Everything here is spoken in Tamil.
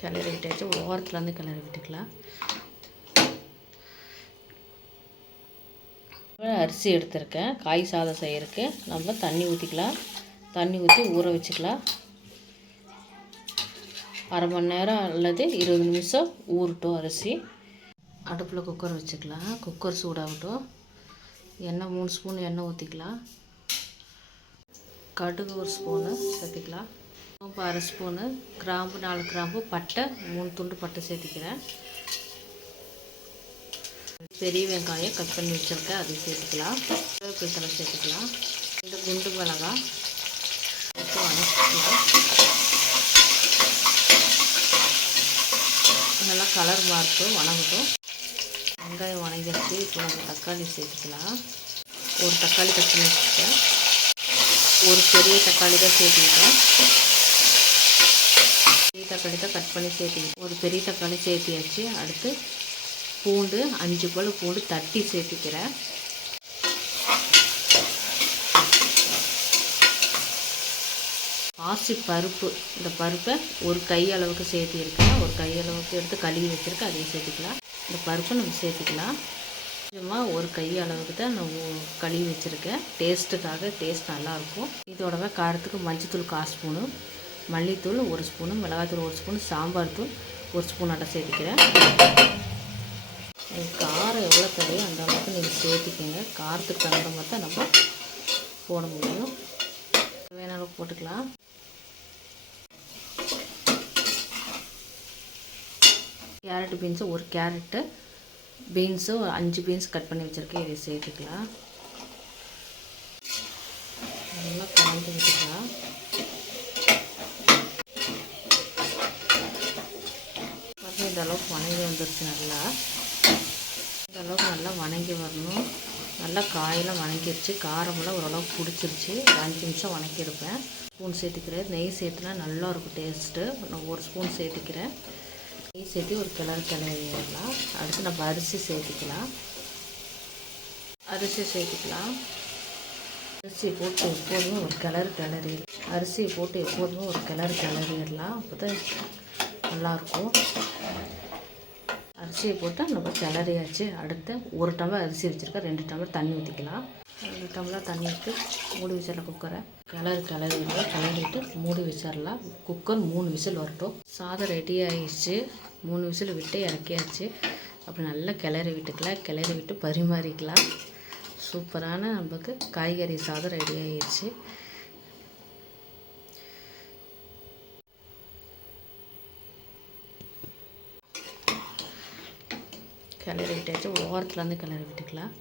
கிளறி விட்டாச்சு. ஓரத்துலேருந்து கிளறி விட்டுக்கலாம். அரிசி எடுத்திருக்கேன். காய் சாதம் செய்யறதுக்கு நம்ம தண்ணி ஊற்றிக்கலாம் தண்ணி ஊற்றி ஊற வச்சுக்கலாம். அரை மணி நேரம் அல்லது இருபது நிமிஷம் ஊறட்டும் அரிசி. அடுப்பில் குக்கர் வச்சுக்கலாம். குக்கர் சூடாகட்டும். எண்ணெய் மூணு ஸ்பூன் எண்ணெய் ஊற்றிக்கலாம் கடுகு ஒரு ஸ்பூனு சேர்த்திக்கலாம். சோம்பு அரை ஸ்பூனு கிராம்பு நாலு கிராம்பு பட்டை மூணு துண்டு பட்டை சேர்த்துக்கிறேன். பெரிய வெங்காயம் கட் பண்ணி வச்சுருக்கேன் அதையும் சேர்த்துக்கலாம். பித்தளை சேர்த்துக்கலாம். இந்த குண்டு மிளகாய் போட்டு வதக்கிக்கலாம் நல்லா கலர் மாறட்டும் வணங்கட்டும். வெங்காயம் வணங்கிடுச்சு இப்போ நம்ம தக்காளி சேர்த்துக்கலாம். ஒரு தக்காளி கட் பண்ணி வச்சுருக்கேன். ஒரு பெரிய தக்காளி தான் சேர்த்துக்கிட்டேன் தக்காளி தான் கட் பண்ணி சேர்த்துக்கிட்டேன் ஒரு பெரிய தக்காளி சேர்த்தியாச்சு அடுத்து பூண்டு அஞ்சு போல் பூண்டு தட்டி சேர்த்திக்கிறேன். பாசி பருப்பு இந்த பருப்பை ஒரு கை அளவுக்கு சேர்த்திருக்கேன் ஒரு கை அளவுக்கு எடுத்து கழுவி வச்சுருக்கேன் அதையும் சேர்த்துக்கலாம். இந்த பருப்பை நம்ம சேர்த்துக்கலாம். கொஞ்சமாக ஒரு கை அளவுக்கு தான் நான் கழுவி வச்சுருக்கேன். டேஸ்ட்டுக்காக டேஸ்ட் நல்லாயிருக்கும். இதோடவே காரத்துக்கு மஞ்சத்தூள் கால் ஸ்பூனு. மல்லித்தூள் ஒரு ஸ்பூனு மிளகாத்தூள் ஒரு ஸ்பூன் சாம்பார் தூள் ஒரு ஸ்பூன் அட்டை சேர்த்துக்கிறேன். காரம் எவ்வளோ தேவையோ அந்த அளவுக்கு நீங்கள் சேர்த்துக்கோங்க. காரத்துக்கு தகுந்த மாதிரி தான் நம்ம போட முடியும். தேவையான அளவுக்கு போட்டுக்கலாம். கேரட் பீன்ஸு ஒரு கேரட்டு பீன்ஸு அஞ்சு பீன்ஸ் கட் பண்ணி வச்சுருக்கேன். இதை சேர்த்துக்கலாம். நல்லா கலந்து விட்டுக்கலாம் பாருங்க இந்த அளவுக்கு வணங்கி வந்துருச்சு நல்லா. இந்த அளவுக்கு நல்லா வணங்கி வரணும். நல்லா காயெல்லாம் வணங்கிருச்சு. காரமெல்லாம் ஓரளவுக்கு பிடிச்சிருச்சு. ஒரு அஞ்சு நிமிஷம் வணக்கியிருப்பேன். ஸ்பூன் சேர்த்துக்கிறேன். நெய் சேர்த்துனா நல்லா இருக்கும் டேஸ்ட்டு. நான் ஒரு ஸ்பூன் சேர்த்துக்கிறேன். நெய் சேர்த்து ஒரு கிளறு கிளறிடலாம். அடுத்து நம்ம அரிசி சேர்த்துக்கலாம். அரிசி சேர்த்துக்கலாம். அரிசி போட்டு எப்போதுமே ஒரு கிளறு கிளறி அரிசியை போட்டு எப்போதுமே ஒரு கிளறு கிளறிடலாம். அப்போ தான் நல்லாயிருக்கும். அரிசியை போட்டு நம்ம கிளறியாச்சு. அடுத்து ஒரு டம்ளர் அரிசி வச்சுருக்கேன். ரெண்டு டம்ளர் தண்ணி ஊற்றிக்கலாம் ரெண்டு டம்ளர் தண்ணி ஊற்றி மூடி வச்சிடலாம் குக்கரை கிளறு கிளறி விட்டு கிளறிட்டு மூடி வச்சிடலாம். குக்கர் மூணு விசில் வரட்டும். சாதம் ரெடி ஆகிடுச்சு மூணு விசில் விட்டு இறக்கியாச்சு. அப்படி நல்லா கிளறி விட்டுக்கலாம். கிளறி விட்டு பரிமாறிக்கலாம். சூப்பரான நமக்கு காய்கறி சாதம் ரெடி ஆகிடுச்சு கிளறி விட்டாச்சு ஓரத்துலேருந்து கிளறி விட்டுக்கலாம்